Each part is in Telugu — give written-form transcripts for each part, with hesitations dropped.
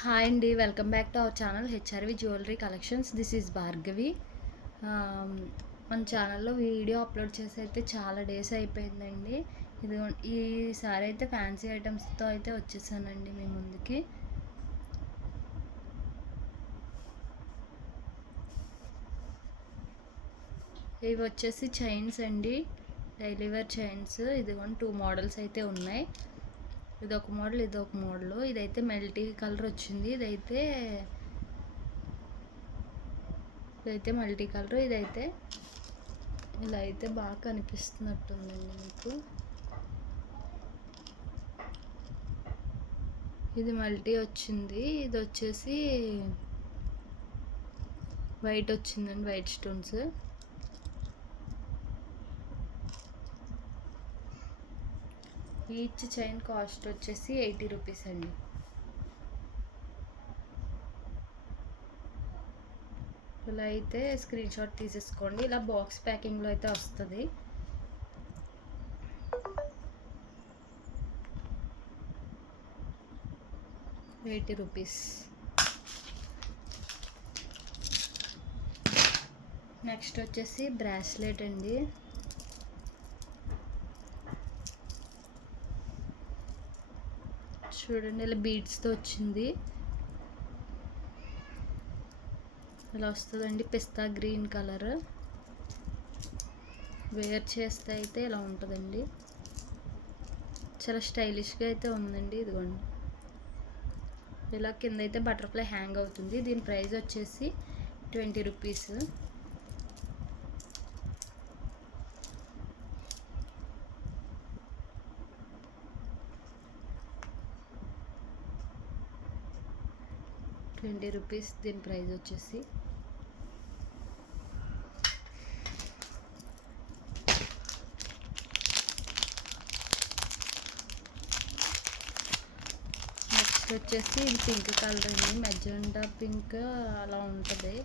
హాయ్ అండి, welcome back to our channel HRV jewellery collections. This is Bhargavi. మన ఛానల్లో వీడియో అప్లోడ్ చేసి అయితే చాలా డేస్ అయిపోయిందండి. ఇది ఈసారి అయితే ఫ్యాన్సీ ఐటమ్స్తో అయితే వచ్చేసానండి మీ ముందుకి. ఇవి వచ్చేసి చైన్స్ అండి, డైలీ వేర్ చైన్స్. ఇదిగోండి 2 మోడల్స్ అయితే ఉన్నాయి. ఇదొక మోడల్, ఇదొక మోడల్. ఇదైతే మెల్టీ కలర్ వచ్చింది. ఇదైతే మల్టీ కలర్. ఇదైతే ఇలా అయితే బాగా కనిపిస్తున్నట్టుందండి మీకు. ఇది మల్టీ వచ్చింది. ఇది వచ్చేసి వైట్ వచ్చిందండి, white stones. Each chain cost వచ్చేసి 80 రూపీస్ అండి. ఇలా అయితే స్క్రీన్ షాట్ తీసేసుకోండి. ఇలా బాక్స్ ప్యాకింగ్లో అయితే వస్తుంది. ₹80. నెక్స్ట్ వచ్చేసి బ్రాస్లెట్ అండి. చూడండి, ఇలా బీడ్స్తో వచ్చింది. ఇలా వస్తుందండి, పిస్తా గ్రీన్ కలర్. వేర్ చేస్తే అయితే ఇలా ఉంటుందండి. చాలా స్టైలిష్గా అయితే ఉందండి. ఇదిగోండి, ఇలా కింద అయితే బటర్ఫ్లై హ్యాంగ్ అవుతుంది. దీని ప్రైస్ వచ్చేసి ₹20. ₹20 దీని ప్రైస్ వచ్చేసి. నెక్స్ట్ వచ్చేసి ఇది పింక్ కలర్ అండి, మెజెండా పింక్ అలా ఉంటుంది.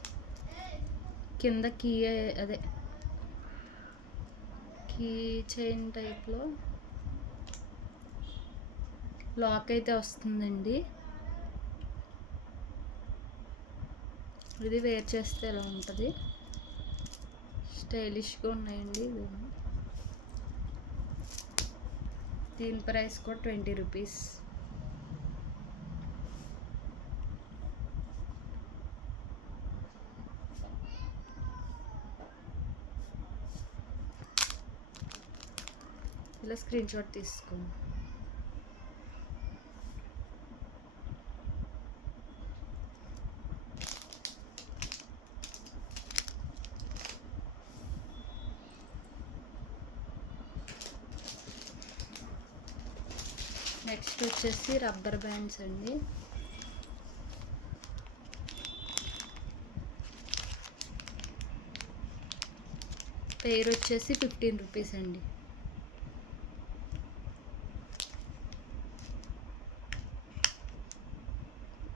కింద అదే కీ చైన్ టైప్లో లాక్ అయితే వస్తుందండి. ఇది వేర్ చేస్తే ఎలా ఉంటుంది, స్టైలిష్గా ఉన్నాయండి. దీని ప్రైస్ కూడా ₹20. ఇలా స్క్రీన్ షాట్ తీసుకోండి. నెక్స్ట్ వచ్చేసి రబ్బర్ బ్యాండ్స్ అండి. పేరు వచ్చేసి ₹15 అండి.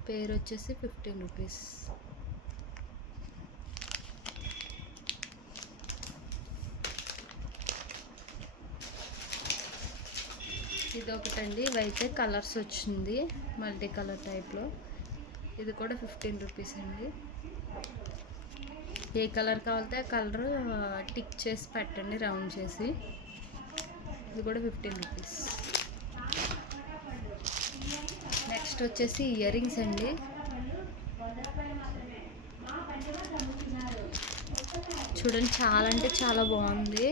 పేరు వచ్చేసి ₹15. ఇది ఒకటండి. ఇవైతే కలర్స్ వచ్చింది, మల్టీ కలర్ టైప్లో. ఇది కూడా ₹15 అండి. ఏ కలర్ కావాలితే ఆ కలర్ టిక్ చేసి పెట్టండి, రౌండ్ చేసి. ఇది కూడా ₹15. నెక్స్ట్ వచ్చేసి ఇయర్ రింగ్స్ అండి. చూడండి, చాలా అంటే చాలా బాగుంది.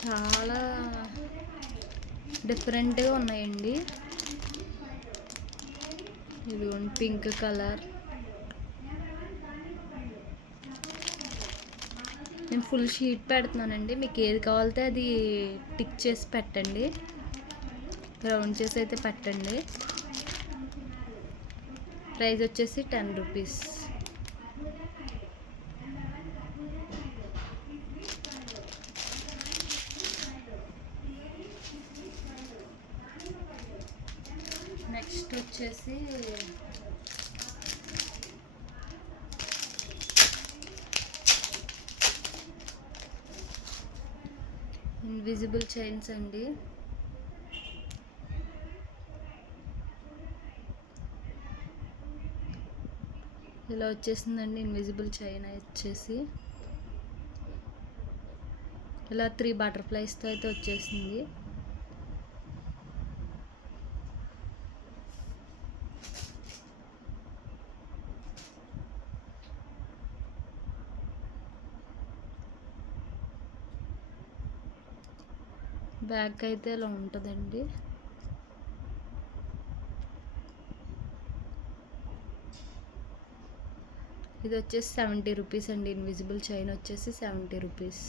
చాలా డిఫరెంట్గా ఉన్నాయండి. ఇది పింక్ కలర్. నేను ఫుల్ షీట్ పెడుతున్నానండి, మీకు ఏది కావాలితే అది టిక్ చేసి పెట్టండి, రౌండ్ చేసి అయితే పెట్టండి. ప్రైస్ వచ్చేసి ₹10. నెక్స్ట్ వచ్చేసి ఇన్విజిబుల్ చైన్స్ అండి. ఇలా వచ్చేసిందండి ఇన్విజిబుల్ చైన్ వచ్చేసి. ఇలా 3 బటర్ఫ్లైస్తో అయితే వచ్చేసింది. బ్యాక్ అయితే ఇలా ఉంటుందండి. ఇది వచ్చేసి 70 రూపీస్ అండి. ఇన్విజిబుల్ చైన్ వచ్చేసి 70 రూపీస్.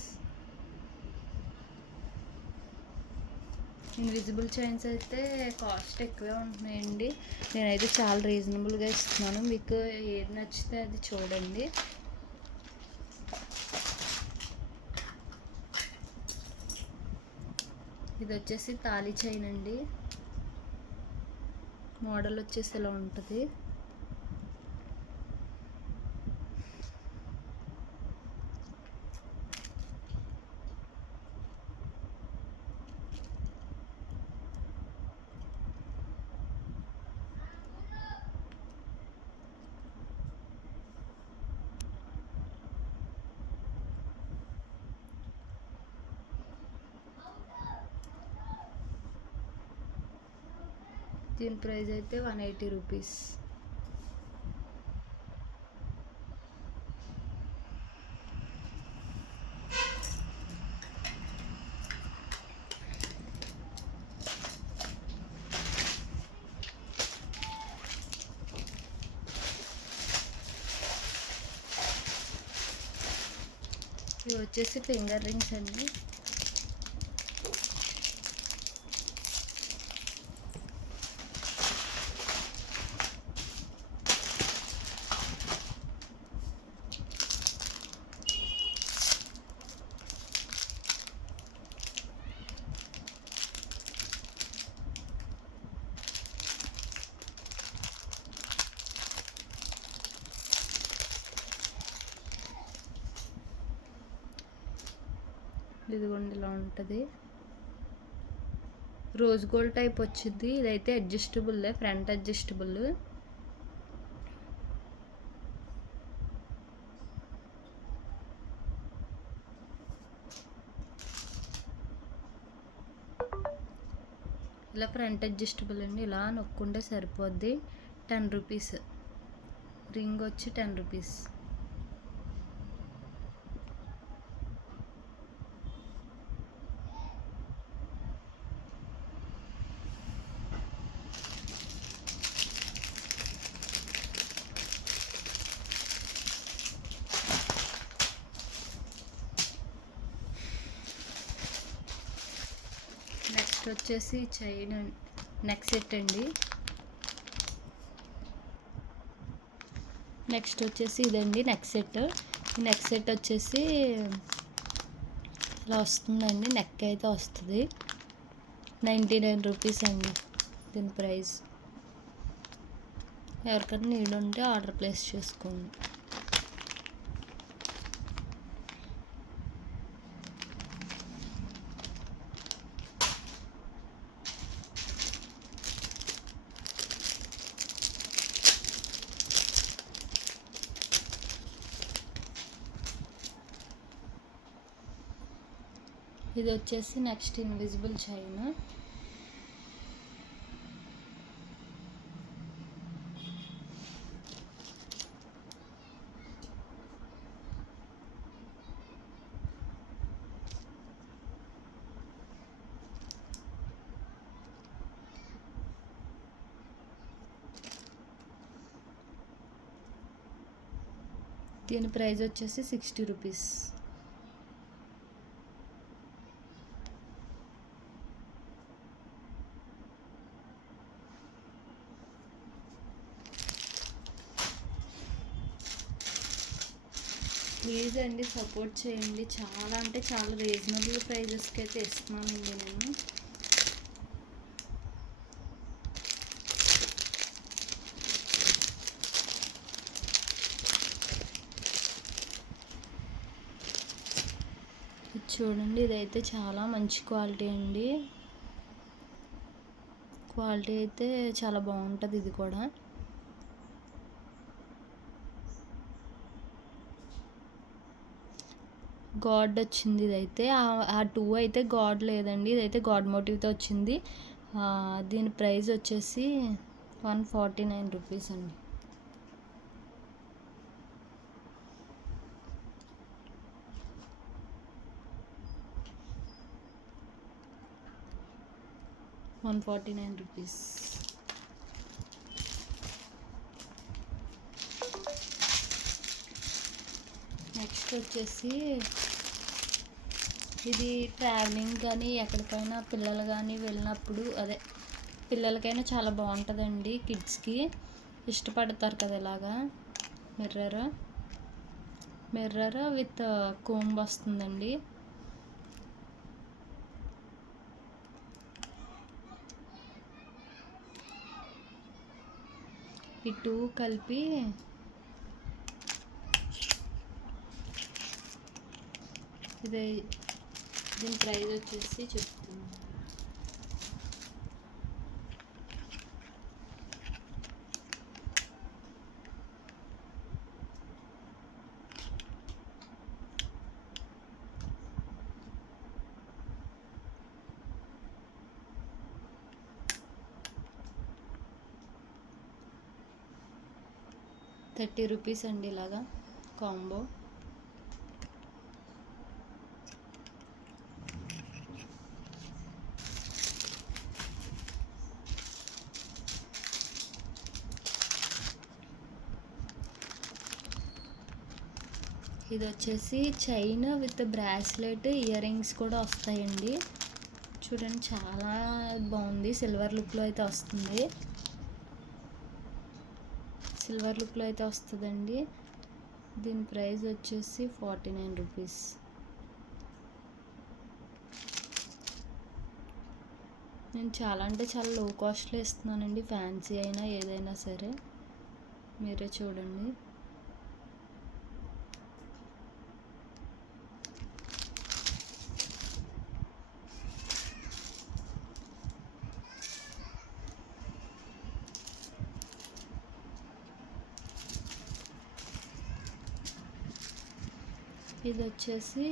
ఇన్విజిబుల్ చైన్స్ అయితే కాస్ట్ ఎక్కువే ఉంటున్నాయండి. నేనైతే చాలా రీజనబుల్గా ఇస్తున్నాను. మీకు ఏది నచ్చితే అది చూడండి. ఇది వచ్చేసి తాళి చైన్ అండి. మోడల్ వచ్చేసి ఇలా ఉంటుంది. దీని ప్రైస్ అయితే 180 రూపీస్. ఇవి వచ్చేసి ఫింగర్ రింగ్స్ అండి. ఇదిగోండి ఇలా ఉంటుంది. రోజ్ గోల్డ్ టైప్ వచ్చింది. ఇదైతే అడ్జస్టబుల్, ఫ్రంట్ అడ్జస్టబుల్. ఇలా ఫ్రంట్ అడ్జస్టబుల్ అండి. ఇలా నొక్కుంటే సరిపోద్ది. 10 రూపీస్. రింగ్ వచ్చి 10 రూపీస్. నెక్స్ట్ వచ్చేసి చైన్ నెక్ సెట్ అండి. నెక్స్ట్ వచ్చేసి ఇదండి నెక్ సెట్. ఈ నెక్ సెట్ వచ్చేసి ఇలా వస్తుందండి. నెక్ అయితే వస్తుంది. 99 రూపీస్ అండి దీని ప్రైస్. ఎవరికైనా నీడ్ ఉంటే ఆర్డర్ ప్లేస్ చేసుకోండి. ఇది వచ్చేసి నెక్స్ట్ ఇన్విజిబుల్ చైన్. దీని ప్రైస్ వచ్చేసి 60 రూపీస్. ప్లీజ్ అండి సపోర్ట్ చేయండి. చాలా అంటే చాలా రీజనబుల్ ప్రైజెస్కి అయితే ఇస్తున్నానండి నేను. ఇది చూడండి, ఇదైతే చాలా మంచి క్వాలిటీ అండి. క్వాలిటీ అయితే చాలా బాగుంటుంది. ఇది కూడా గాడ్ వచ్చింది. ఇదైతే ఆ 2 అయితే గాడ్ లేదండి, ఇదైతే గాడ్ మోటివ్తో వచ్చింది. దీని ప్రైస్ వచ్చేసి 149 రూపీస్ అండి. రూపీస్. నెక్స్ట్ వచ్చేసి ఇది ట్రావెలింగ్ కానీ ఎక్కడికైనా పిల్లలు కానీ వెళ్ళినప్పుడు, అదే పిల్లలకైనా చాలా బాగుంటుందండి. కిడ్స్కి ఇష్టపడతారు కదా ఇలాగా. మిర్రర్ విత్ కోంబ్ వస్తుందండి. ఈ 2 కలిపి దీని ప్రైస్ వచ్చేసి చెప్తున్నాను. ₹30 అండి ఇలాగా కాంబో. ఇది వచ్చేసి chain with bracelet, ear rings కూడా వస్తాయండి. చూడండి చాలా బాగుంది. సిల్వర్ లుక్లో అయితే వస్తుంది. వస్తుందండి. దీని ప్రైస్ వచ్చేసి 49 రూపీస్. నేను చాలా అంటే చాలా లో కాస్ట్లో ఇస్తున్నానండి, ఫ్యాన్సీ అయినా ఏదైనా సరే మీరే చూడండి. ఇది వచ్చేసి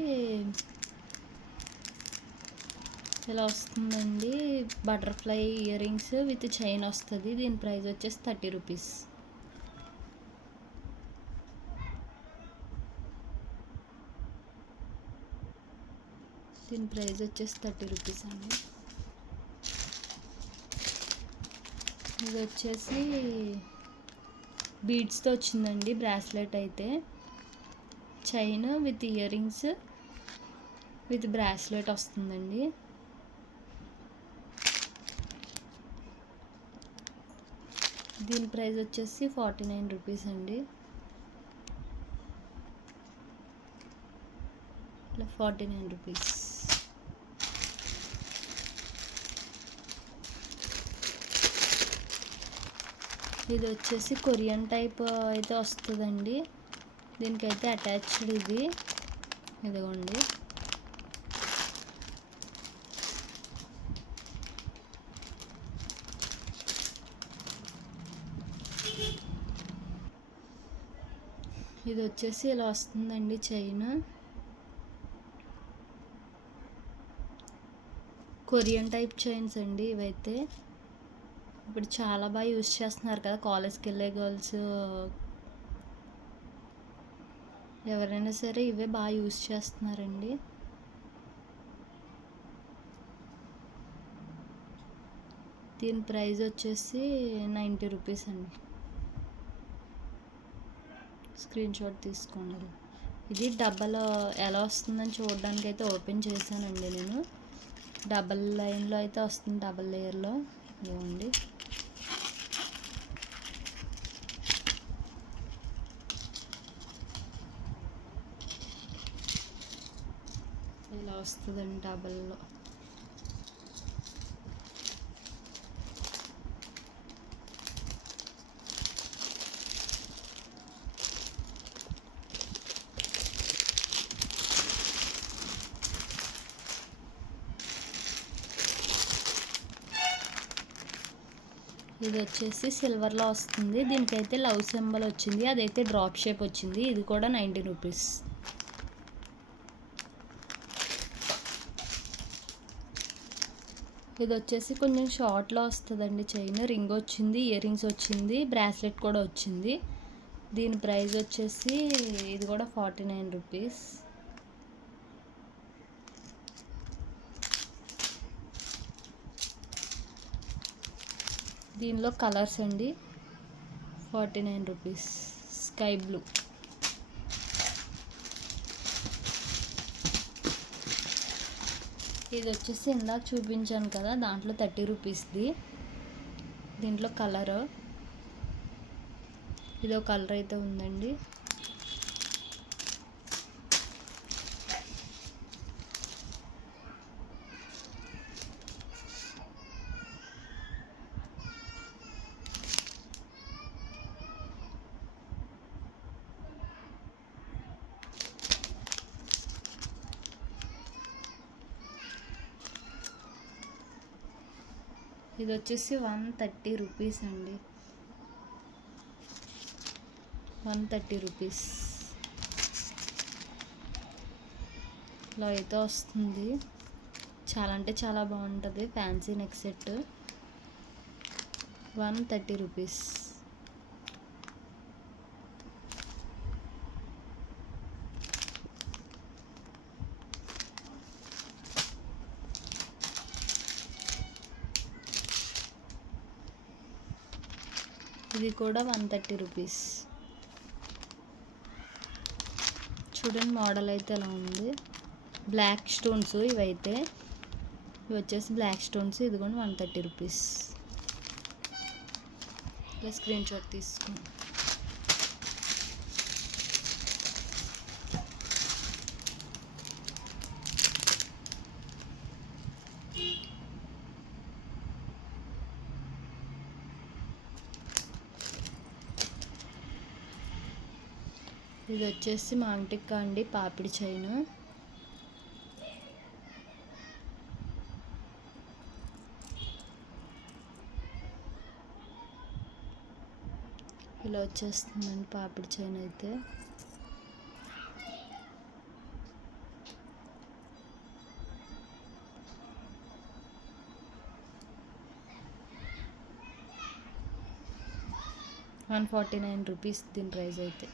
ఇలా వస్తుందండి. Butterfly ear rings with chain వస్తుంది. దీని ప్రైస్ వచ్చేసి 30 రూపీస్. దీని ప్రైస్ వచ్చేసి 30 రూపీస్ అండి. ఇది వచ్చేసి బీడ్స్తో వచ్చిందండి బ్రాస్లెట్ అయితే. Chain with ear rings with bracelet వస్తుందండి. దీని ప్రైస్ వచ్చేసి 49 రూపీస్ అండి. ఇలా 49 రూపీస్. ఇది వచ్చేసి కొరియన్ టైప్ అయితే వస్తుందండి. దీనికైతే అటాచ్డ్ ఇదిగోండి. ఇది వచ్చేసి ఇలా వస్తుందండి చైన్. కొరియన్ టైప్ చైన్స్ అండి ఇవైతే. ఇప్పుడు చాలా బాగా యూజ్ చేస్తున్నారు కదా కాలేజ్కి వెళ్ళే గర్ల్స్, ఎవరైనా సరే ఇవే బాగా యూజ్ చేస్తున్నారండి. దీని ప్రైస్ వచ్చేసి 90 రూపీస్ అండి. స్క్రీన్ షాట్ తీసుకోండి. ఇది డబల్ ఎలా వస్తుందని చూడడానికి అయితే ఓపెన్ చేశానండి నేను. డబల్ లైన్లో అయితే వస్తుంది, డబల్ లేయర్లో. ఇవ్వండి. ఇలా వస్తుందండి డబల్లో. ఇది వచ్చేసి సిల్వర్లో వస్తుంది. దీనికైతే లవ్ సింబల్ వచ్చింది, అదైతే డ్రాప్ షేప్ వచ్చింది. ఇది కూడా 90 రూపీస్. ఇది వచ్చేసి కొంచెం షార్ట్లో వస్తుందండి చైన్. రింగ్ వచ్చింది, ఇయర్ రింగ్స్ వచ్చింది, బ్రాస్లెట్ కూడా వచ్చింది. దీని ప్రైస్ వచ్చేసి ఇది కూడా 49 రూపీస్. దీనిలో కలర్స్ అండి 49 రూపీస్. Sky blue. ఇది వచ్చేసి ఇందాక చూపించాను కదా, దాంట్లో 30 రూపీస్ది. దీంట్లో కలర్ ఇదో కలర్ అయితే ఉందండి. ఇది వచ్చేసి 130 రూపీస్ అండి. 130 రూపీస్ ఇలా అయితే వస్తుంది. చాలా అంటే చాలా బాగుంటుంది. Fancy neck set 130 rupees. ఇది కూడా 130 రూపీస్. చూడండి మోడల్ అయితే ఎలా ఉంది. బ్లాక్ స్టోన్స్ ఇవైతే, ఇవి వచ్చేసి బ్లాక్ స్టోన్స్. ఇది కూడా 130 రూపీస్. ఇలా స్క్రీన్ షాట్ తీసుకుని ఇది వచ్చేసి మాంటిక్కా అండి, పాపిడి చైన్. ఇలా వచ్చేస్తుందండి పాపిడి చైన్ అయితే. $149 రూపీస్ దీని ప్రైస్ అయితే.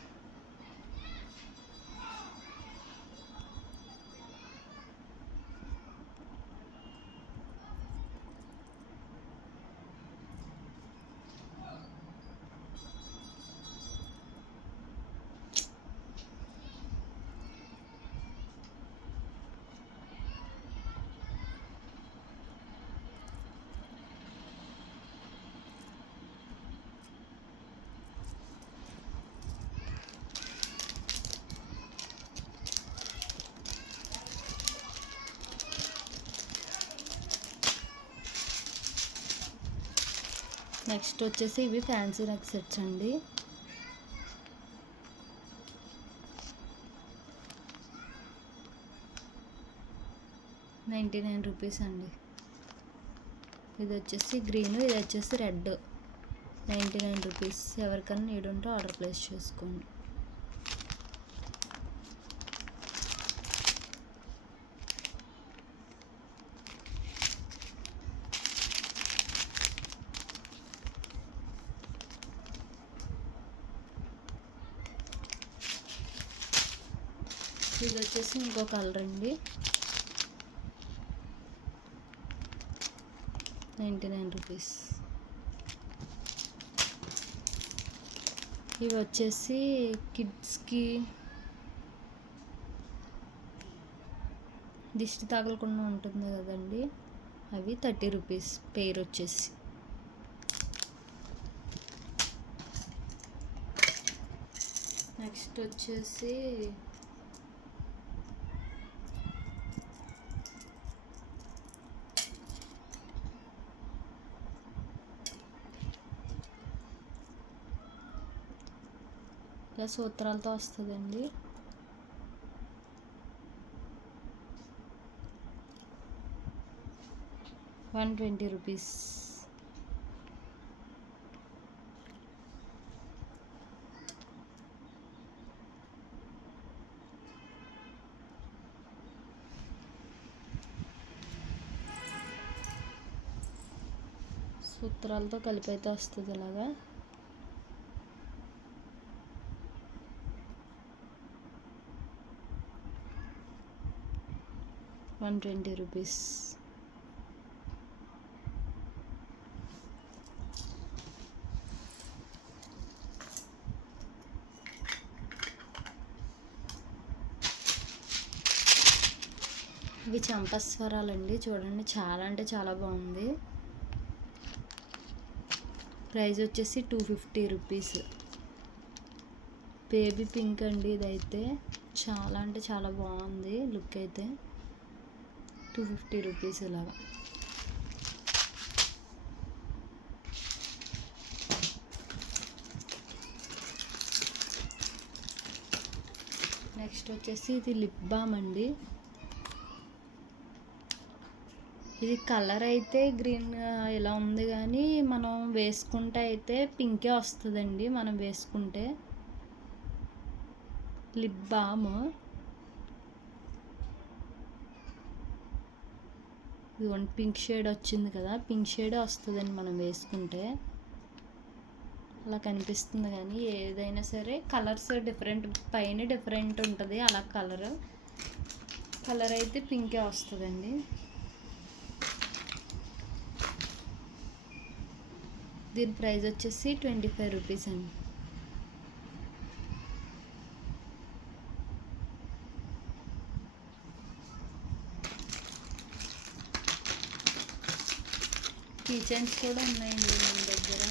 నెక్స్ట్ వచ్చేసి ఇవి ఫ్యాన్సీ నెక్ సెట్స్ అండి. ₹99 అండి. ఇది వచ్చేసి గ్రీన్, ఇది వచ్చేసి రెడ్. ₹99. ఎవరికైనా నీడ్ ఉంటే ఆర్డర్ ప్లేస్ చేసుకోండి. ఇది వచ్చేసి ఇంకో కలర్ అండి. ₹99. ఇవి వచ్చేసి కిడ్స్కి దిష్టి తగలకుండా ఉంటుంది కదండి, అవి ₹30 పెయిర్ వచ్చేసి. నెక్స్ట్ వచ్చేసి ఇలా సూత్రాలతో వస్తుందండి. ₹120. సూత్రాలతో కలిపి అయితే వస్తుంది ఇలాగా. ₹120. ఇవి చంపస్వరాలండి, చూడండి చాలా అంటే చాలా బాగుంది. ప్రైస్ వచ్చేసి ₹250. బేబీ పింక్ అండి ఇదైతే, చాలా అంటే చాలా బాగుంది లుక్ అయితే. ₹250 ఇలాగా. నెక్స్ట్ వచ్చేసి ఇది లిప్ బామ్ అండి. ఇది కలర్ అయితే గ్రీన్ ఇలా ఉంది, కానీ మనం వేసుకుంటే అయితే పింకే వస్తుందండి. మనం వేసుకుంటే లిప్ బామ్ ఇదిగోండి, పింక్ షేడ్ వచ్చింది కదా, పింక్ షేడ్ వస్తుందండి మనం వేసుకుంటే. అలా కనిపిస్తుంది, కానీ ఏదైనా సరే కలర్స్ డిఫరెంట్, పైన డిఫరెంట్ ఉంటుంది అలా కలర్ అయితే పింకే వస్తుందండి. దీని ప్రైస్ వచ్చేసి ₹25 అండి. కీ చైన్స్ కూడా ఉన్నాయండి మన దగ్గర.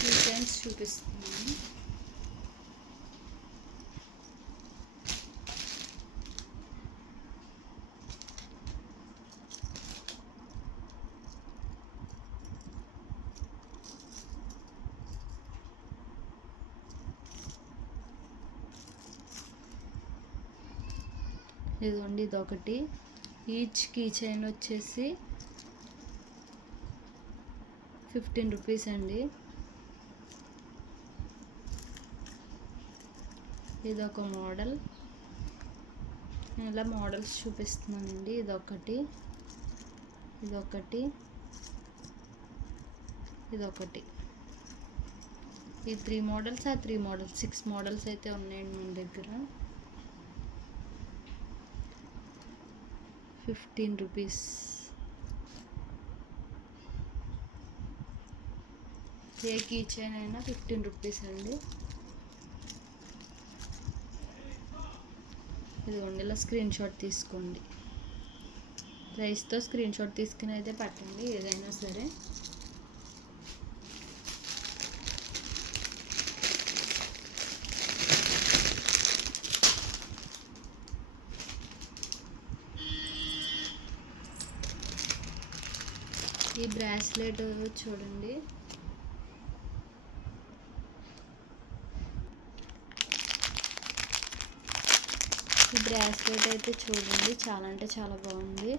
కీ చైన్స్ చూపిస్తున్నాను. ఇదిగోండి, ఇదొకటి. ఈచ్ కీ చైన్ వచ్చేసి ₹15 అండి. ఇదొక మోడల్. నేను ఇలా మోడల్స్ చూపిస్తున్నానండి. ఇదొకటి, ఈ 3 మోడల్స్, 6 మోడల్స్ అయితే ఉన్నాయండి మన దగ్గర. ₹15. ఏ కీ చైన్ అయినా ₹15 అండి. ఇదిగోండి, ఇలా స్క్రీన్ షాట్ తీసుకోండి. ప్రైస్తో స్క్రీన్ షాట్ తీసుకుని అయితే పెట్టండి ఏదైనా సరే. ఈ బ్రాస్లెట్ చూడండి, ఈ బ్రాస్లెట్ అయితే చూడండి చాలా అంటే చాలా బాగుంది.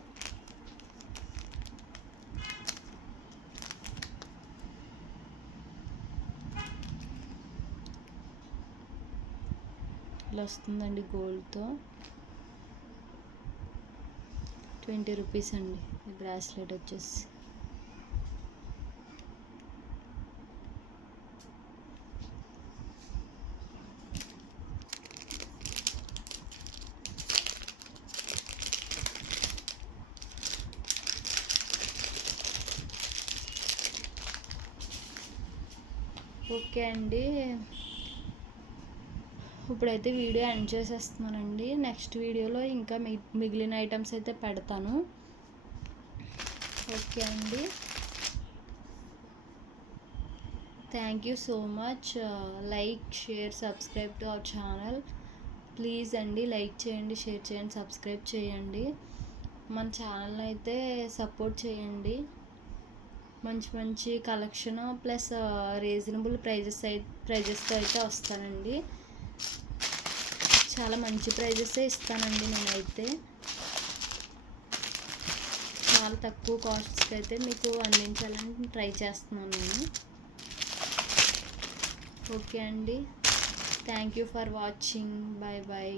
ఇలా వస్తుందండి గోల్డ్తో. ₹20 అండి ఈ బ్రాస్లెట్ వచ్చేసి. ఓకే అండి, ఇప్పుడైతే వీడియో ఎండ్ చేసేస్తున్నానండి. నెక్స్ట్ వీడియోలో ఇంకా మిగిలిన ఐటమ్స్ అయితే పెడతాను. ఓకే అండి, thank you so much. Like, share, subscribe to our channel please అండి. లైక్ చేయండి, షేర్ చేయండి, సబ్స్క్రైబ్ చేయండి. మన ఛానల్ని అయితే సపోర్ట్ చేయండి. మంచి కలెక్షన్ ప్లస్ రీజనబుల్ ప్రైజెస్తో అయితే వస్తానండి. చాలా మంచి ప్రైజెసే ఇస్తానండి నేనైతే. చాలా తక్కువ కాస్ట్స్కి అయితే మీకు అందించాలని ట్రై చేస్తున్నాను నేను. ఓకే అండి, thank you for watching. Bye bye.